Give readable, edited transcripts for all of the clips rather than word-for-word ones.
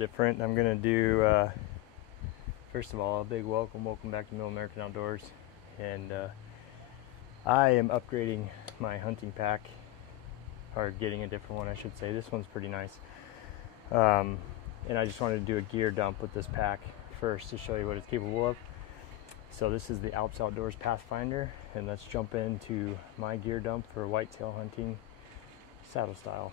different. I'm gonna do first of all a big welcome back to Middle American Outdoors, and I am upgrading my hunting pack, or getting a different one I should say. This one's pretty nice, and I just wanted to do a gear dump with this pack first to show you what it's capable of. So this is the Alps Outdoorz Pathifinder, and let's jump into my gear dump for whitetail hunting saddle style.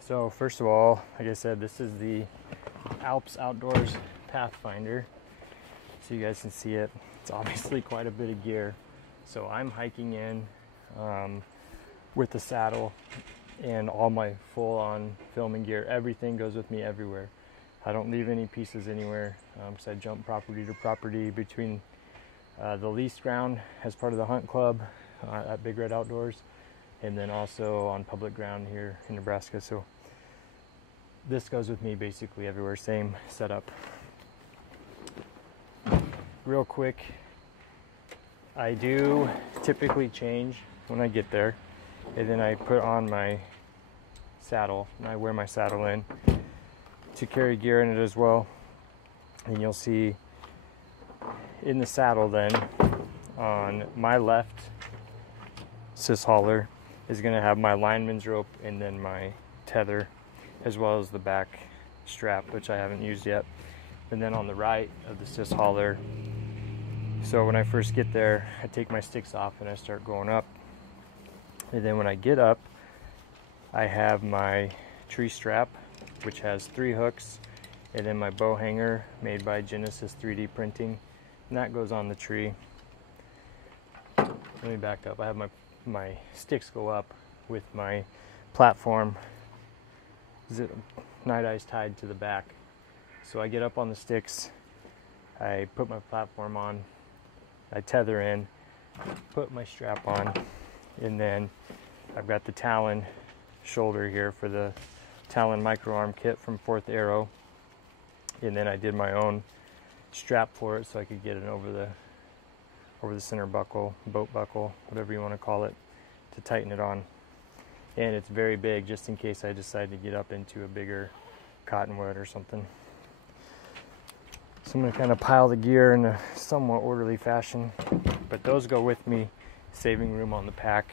So first of all, like I said, this is the Alps Outdoorz Pathifinder. So you guys can see it. It's obviously quite a bit of gear. So I'm hiking in with the saddle and all my full-on filming gear. Everything goes with me everywhere. I don't leave any pieces anywhere, because I jump property to property between the leased ground as part of the hunt club at Big Red Outdoors, and then also on public ground here in Nebraska. So this goes with me basically everywhere, same setup. Real quick, I do typically change when I get there, and then I put on my saddle, and I wear my saddle in to carry gear in it as well. And you'll see in the saddle then, on my left sis hauler is going to have my lineman's rope and then my tether, as well as the back strap, which I haven't used yet. And then on the right of the sis hauler, so when I first get there, I take my sticks off and I start going up. And then when I get up, I have my tree strap, which has 3 hooks, and then my bow hanger made by Genesis 3D printing, and that goes on the tree. Let me back up. I have my sticks go up with my platform night eyes tied to the back. So I get up on the sticks, I put my platform on, I tether in, put my strap on, and then I've got the Talon shoulder here for the Talon micro arm kit from 4th Arrow, and then I did my own strap for it so I could get it over the center buckle, boat buckle, whatever you want to call it, to tighten it on. And it's very big, just in case I decide to get up into a bigger cottonwood or something. So I'm going to kind of pile the gear in a somewhat orderly fashion, but those go with me, saving room on the pack.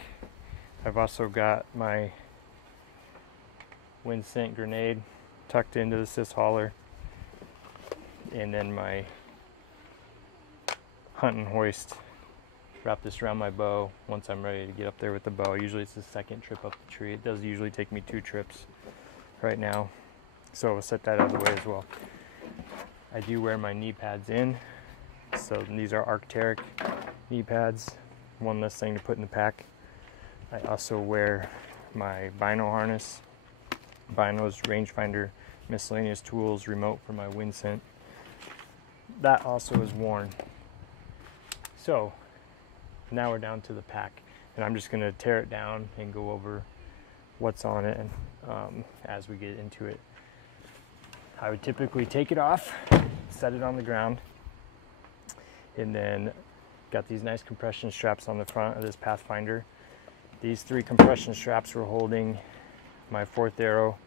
I've also got my wind scent grenade tucked into the sis hauler, and then my hunting hoist. Wrap this around my bow once I'm ready to get up there with the bow. Usually it's the second trip up the tree. It does usually take me 2 trips right now, so we'll set that out of the way as well. I do wear my knee pads in, so these are Arc'teryx knee pads, one less thing to put in the pack. I also wear my bino harness, binos, rangefinder, miscellaneous tools, remote for my wind scent. That also is worn. So now we're down to the pack, and I'm just going to tear it down and go over what's on it and as we get into it. I would typically take it off, set it on the ground, and then got these nice compression straps on the front of this Pathifinder. These 3 compression straps were holding my 4th Arrow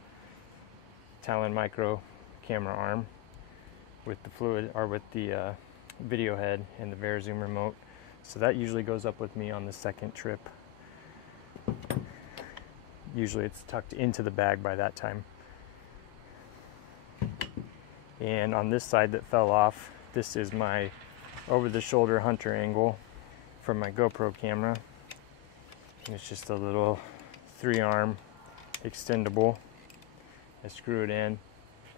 Talon micro camera arm with the fluid, or with the video head and the VariZoom remote. So that usually goes up with me on the second trip. Usually it's tucked into the bag by that time. And on this side that fell off, this is my over-the-shoulder hunter angle from my GoPro camera. And it's just a little 3-arm extendable. I screw it in,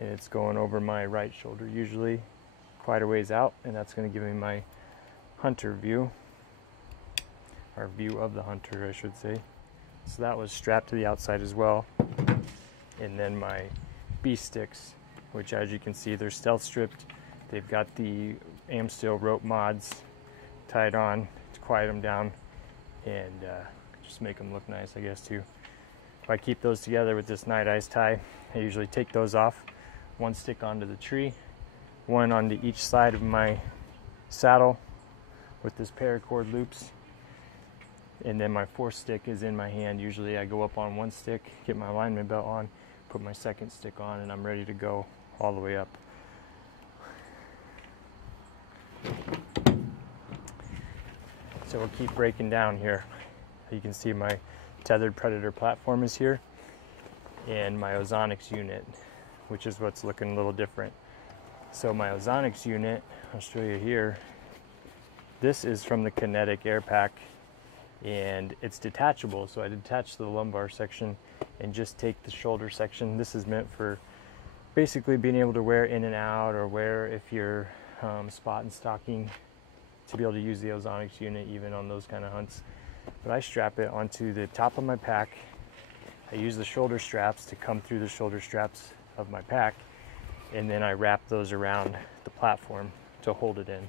and it's going over my right shoulder, usually quite a ways out, and that's going to give me my hunter view, or view of the hunter, I should say. So that was strapped to the outside as well. And then my beast sticks, which, as you can see, they're stealth stripped. They've got the Amsteel rope mods tied on to quiet them down and just make them look nice, I guess, too. If I keep those together with this night eyes tie, I usually take those off one stick onto the tree, one onto each side of my saddle with this paracord loops, and then my fourth stick is in my hand. Usually I go up on one stick, get my alignment belt on, put my second stick on, and I'm ready to go all the way up. So we'll keep breaking down here. You can see my tethered predator platform is here, and my Ozonics unit, which is what's looking a little different. So my Ozonics unit, I'll show you here. This is from the Kinetic Air Pack, and it's detachable. So I detach the lumbar section and just take the shoulder section. This is meant for basically being able to wear in and out, or wear if you're spot and stalking, to be able to use the Ozonics unit even on those kind of hunts. But I strap it onto the top of my pack. I use the shoulder straps to come through the shoulder straps of my pack, and then I wrap those around the platform to hold it in.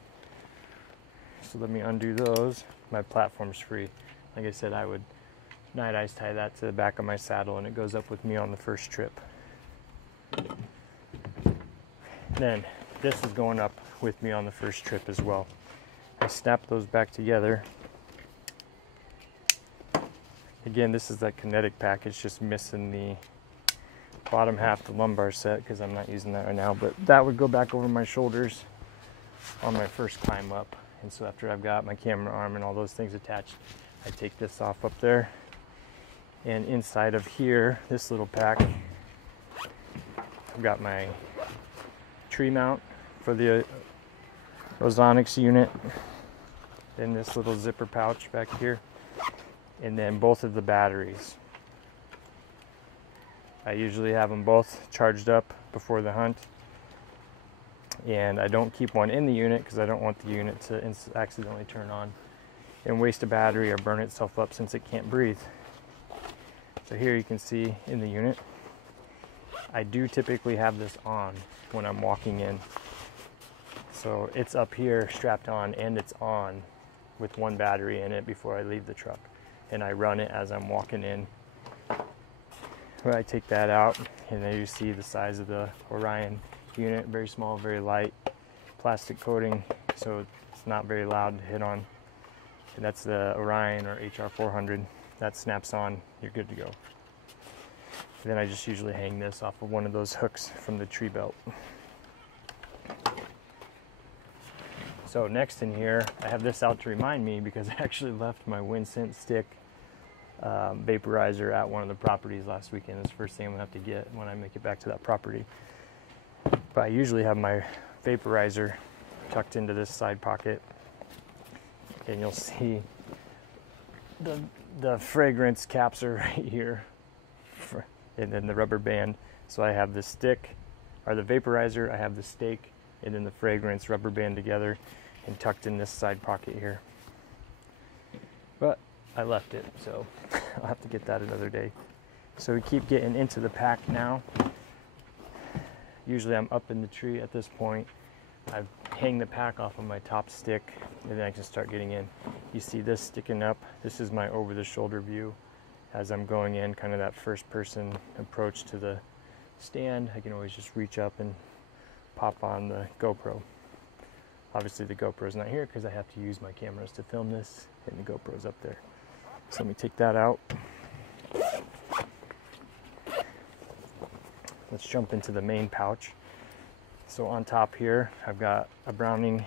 So let me undo those. My platform's free. Like I said, I would night ice tie that to the back of my saddle, and it goes up with me on the first trip. Then this is going up with me on the first trip as well. I snap those back together. Again, this is that Kinetic pack. It's just missing the bottom half, the lumbar set, because I'm not using that right now. But that would go back over my shoulders on my first climb up. And so after I've got my camera arm and all those things attached, I take this off up there. And inside of here, this little pack, I've got my tree mount for the Ozonics unit in this little zipper pouch back here, and then both of the batteries. I usually have them both charged up before the hunt, and I don't keep one in the unit because I don't want the unit to accidentally turn on and waste a battery or burn itself up since it can't breathe. So here you can see in the unit, I do typically have this on when I'm walking in. So it's up here strapped on, and it's on with one battery in it before I leave the truck. And I run it as I'm walking in. Well, I take that out, and there you see the size of the Orion unit. Very small, very light, plastic coating, so it's not very loud to hit on. And that's the Orion or HR400. That snaps on, you're good to go. Then I just usually hang this off of one of those hooks from the tree belt. So next in here, I have this out to remind me, because I actually left my Winsent stick vaporizer at one of the properties last weekend. It's the first thing I'm gonna have to get when I make it back to that property. But I usually have my vaporizer tucked into this side pocket, and you'll see the fragrance caps are right here, and then the rubber band. So I have the stick, or the vaporizer, I have the stake, and then the fragrance rubber band together and tucked in this side pocket here. But I left it, so I'll have to get that another day. So we keep getting into the pack now. Usually I'm up in the tree at this point. I hang the pack off of my top stick, and then I can start getting in. You see this sticking up. This is my over-the-shoulder view as I'm going in, kind of that first-person approach to the stand. I can always just reach up and pop on the GoPro. Obviously the GoPro's not here because I have to use my cameras to film this, and the GoPro's up there. So let me take that out. Let's jump into the main pouch. So on top here, I've got a Browning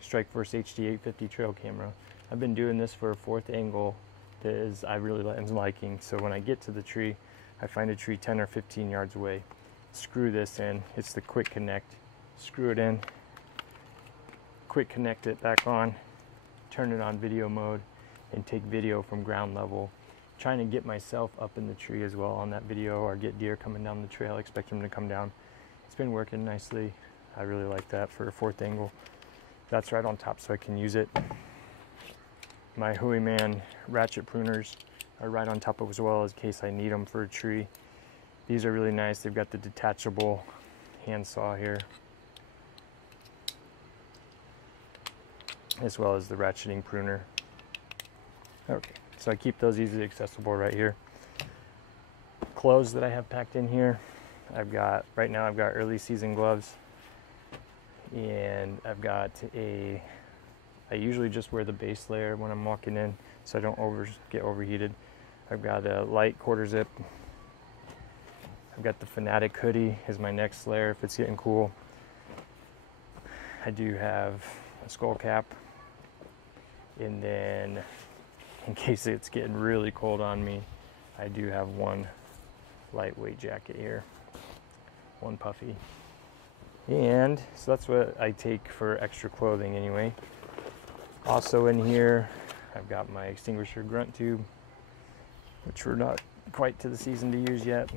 Strikeforce HD 850 trail camera. I've been doing this for a fourth angle that I really am liking. So when I get to the tree, I find a tree 10 or 15 yards away. Screw this in. It's the quick connect. Screw it in. Quick connect it back on. Turn it on video mode and take video from ground level. Trying to get myself up in the tree as well on that video, or get deer coming down the trail, expect them to come down. It's been working nicely. I really like that for a fourth angle. That's right on top so I can use it. My Hooyman ratchet pruners are right on top as well, in case I need them for a tree. These are really nice. They've got the detachable handsaw here, as well as the ratcheting pruner. Okay, so I keep those easily accessible right here. Clothes that I have packed in here, right now I've got early season gloves, and I usually just wear the base layer when I'm walking in so I don't get overheated. I've got a light quarter zip. I've got the Fanatic hoodie as my next layer if it's getting cool. I do have a skull cap, and then in case it's getting really cold on me, I do have one lightweight jacket here, one puffy. And so that's what I take for extra clothing anyway. Also in here, I've got my extinguisher grunt tube, which we're not quite to the season to use yet.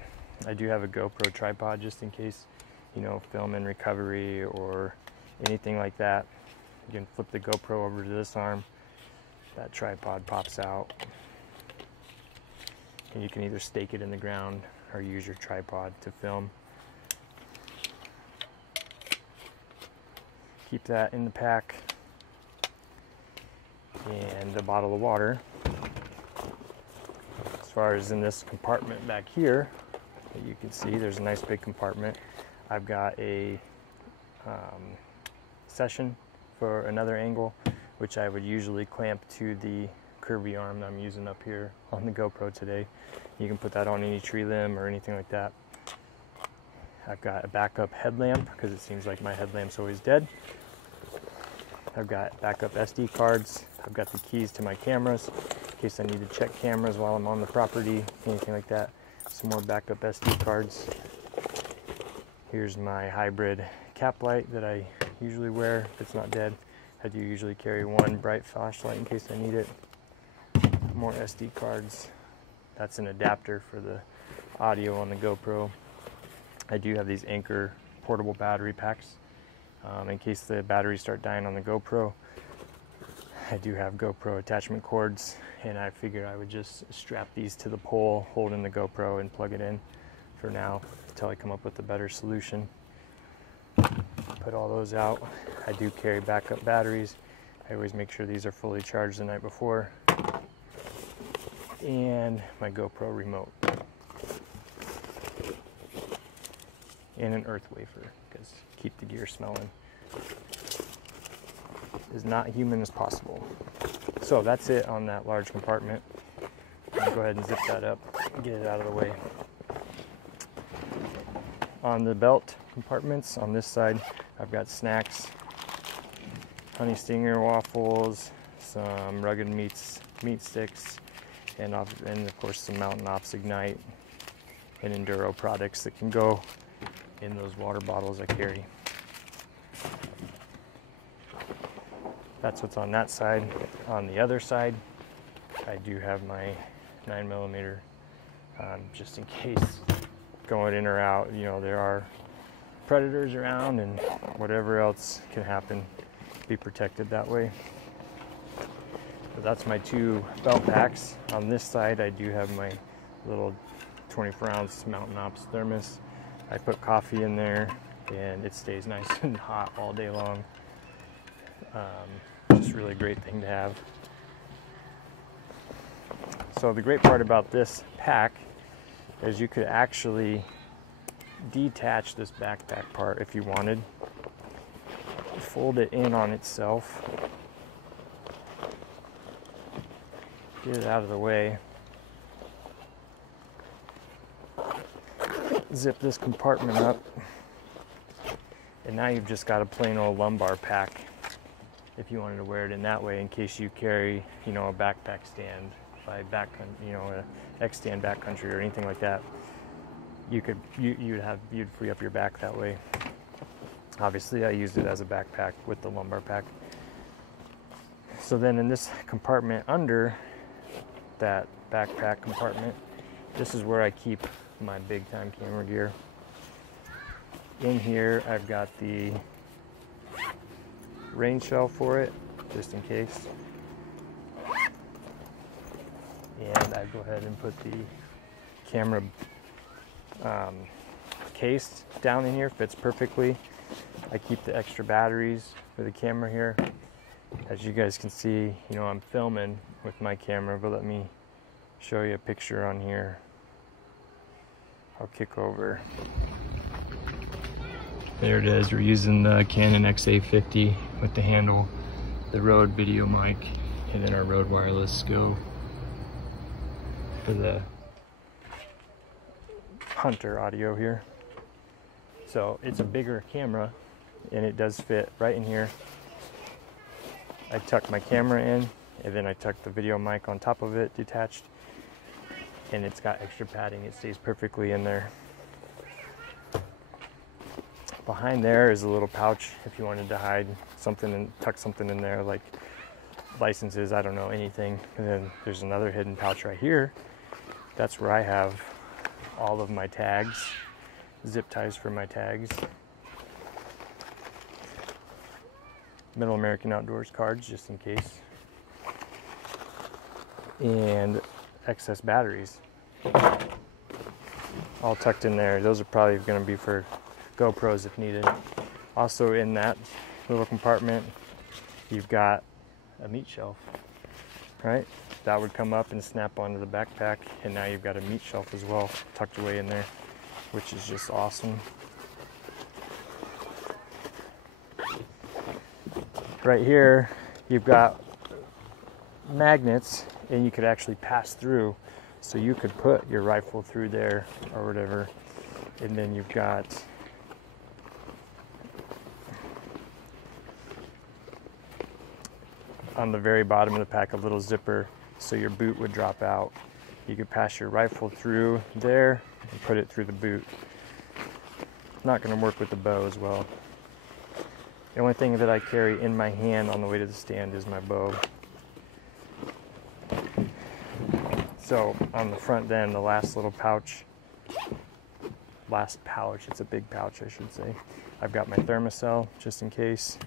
I do have a GoPro tripod just in case, film in recovery or anything like that. You can flip the GoPro over to this arm, that tripod pops out, and you can either stake it in the ground or use your tripod to film. Keep that in the pack, and a bottle of water. As far as in this compartment back here, you can see there's a nice big compartment. I've got a session for another angle, which I would usually clamp to the curvy arm that I'm using up here on the GoPro today. You can put that on any tree limb or anything like that. I've got a backup headlamp because it seems like my headlamp's always dead. I've got backup SD cards. I've got the keys to my cameras in case I need to check cameras while I'm on the property, anything like that. Some more backup SD cards. Here's my hybrid cap light that I usually wear if it's not dead. I do usually carry one bright flashlight in case I need it. More SD cards. That's an adapter for the audio on the GoPro. I do have these Anchor portable battery packs in case the batteries start dying on the GoPro. I do have GoPro attachment cords, and I figured I would just strap these to the pole holding the GoPro and plug it in for now until I come up with a better solution. Put all those out. I do carry backup batteries. I always make sure these are fully charged the night before. And my GoPro remote. And an earth wafer, because keep the gear smelling. As not human as possible. So that's it on that large compartment. I'll go ahead and zip that up and get it out of the way. On the belt compartments on this side, I've got snacks, honey stinger waffles, some rugged meat sticks, and of course some Mountain Ops Ignite and Enduro products that can go in those water bottles I carry. That's what's on that side. On the other side, I do have my 9mm, just in case going in or out. There are predators around and whatever else can happen. Be protected that way. But that's my two belt packs. On this side, I do have my little 24-ounce Mountain Ops thermos. I put coffee in there, and it stays nice and hot all day long. Just really great thing to have. So the great part about this pack is you could actually detach this backpack part if you wanted. Fold it in on itself. Get it out of the way. Zip this compartment up. And now you've just got a plain old lumbar pack if you wanted to wear it in that way in case you carry, a backpack stand by a X-stand backcountry or anything like that. You'd free up your back that way. Obviously, I used it as a backpack with the lumbar pack. So then in this compartment under that backpack compartment, this is where I keep my big time camera gear. In here, I've got the rain shell for it, just in case. And I go ahead and put the camera case down in here, fits perfectly. I keep the extra batteries for the camera here. As you guys can see, I'm filming with my camera, but let me show you a picture on here. I'll kick over. There it is. We're using the Canon XA50 with the handle, the Rode VideoMic, and then our Rode wireless go for the hunter audio here. So it's a bigger camera and it does fit right in here. I tucked my camera in and then I tucked the VideoMic on top of it detached, and it's got extra padding. It stays perfectly in there. Behind there is a little pouch if you wanted to hide something and tuck something in there, like licenses, I don't know, anything. And then there's another hidden pouch right here. That's where I have all of my tags, zip ties for my tags, Middle American Outdoors cards just in case, and excess batteries all tucked in there. Those are probably going to be for GoPros if needed. Also in that little compartment you've got a meat shelf, right? That would come up and snap onto the backpack, and now you've got a meat shelf as well tucked away in there, which is just awesome. Right here you've got magnets, and you could actually pass through, so you could put your rifle through there or whatever. And then you've got on the very bottom of the pack a little zipper, so your boot would drop out. You could pass your rifle through there and put it through the boot. Not going to work with the bow as well. The only thing that I carry in my hand on the way to the stand is my bow. So on the front then, the last pouch, it's a big pouch I should say, I've got my thermocell just in case.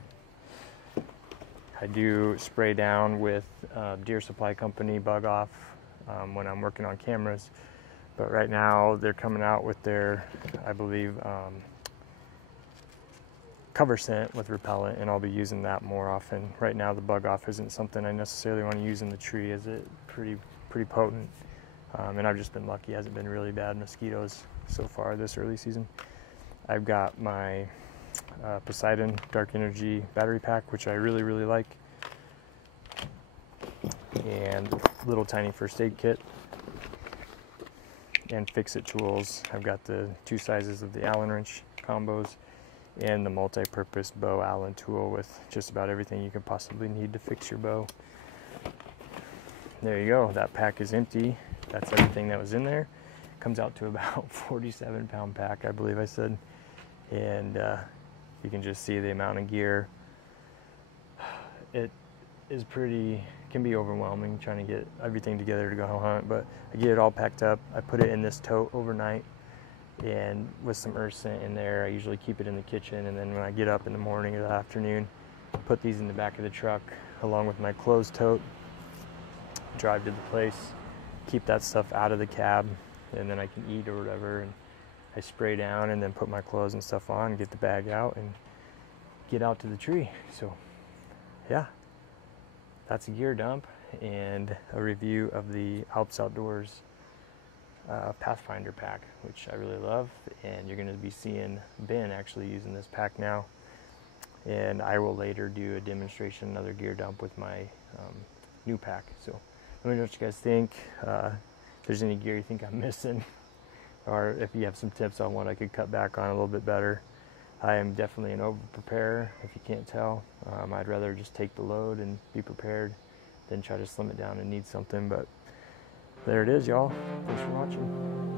I do spray down with Deer Supply Company Bug Off when I'm working on cameras, but right now they're coming out with their, I believe, cover scent with repellent, and I'll be using that more often. Right now the Bug Off isn't something I necessarily want to use in the tree, as it's pretty potent, and I've just been lucky. It hasn't been really bad mosquitoes so far this early season. I've got my Poseidon Dark Energy battery pack, which I really like, and little tiny first aid kit and fix-it tools. I've got the 2 sizes of the Allen wrench combos and the multi-purpose bow Allen tool with just about everything you could possibly need to fix your bow. There you go. That pack is empty. That's everything that was in there. Comes out to about 47-pound pack, I believe I said. And you can just see the amount of gear. It is can be overwhelming trying to get everything together to go hunt, but I get it all packed up. I put it in this tote overnight, and with some earth scent in there. I usually keep it in the kitchen, and then when I get up in the morning or the afternoon, put these in the back of the truck along with my clothes tote, drive to the place, keep that stuff out of the cab, and then I can eat or whatever, and I spray down and then put my clothes and stuff on, get the bag out, and get out to the tree. So yeah, that's a gear dump and a review of the Alps Outdoorz Pathifinder pack, which I really love, and you're going to be seeing Ben actually using this pack now, and I will later do a demonstration, another gear dump with my new pack. So let me know what you guys think. If there's any gear you think I'm missing, or if you have some tips on what I could cut back on a little bit better. I am definitely an over-preparer, if you can't tell. I'd rather just take the load and be prepared than try to slim it down and need something, but there it is, y'all. Thanks for watching.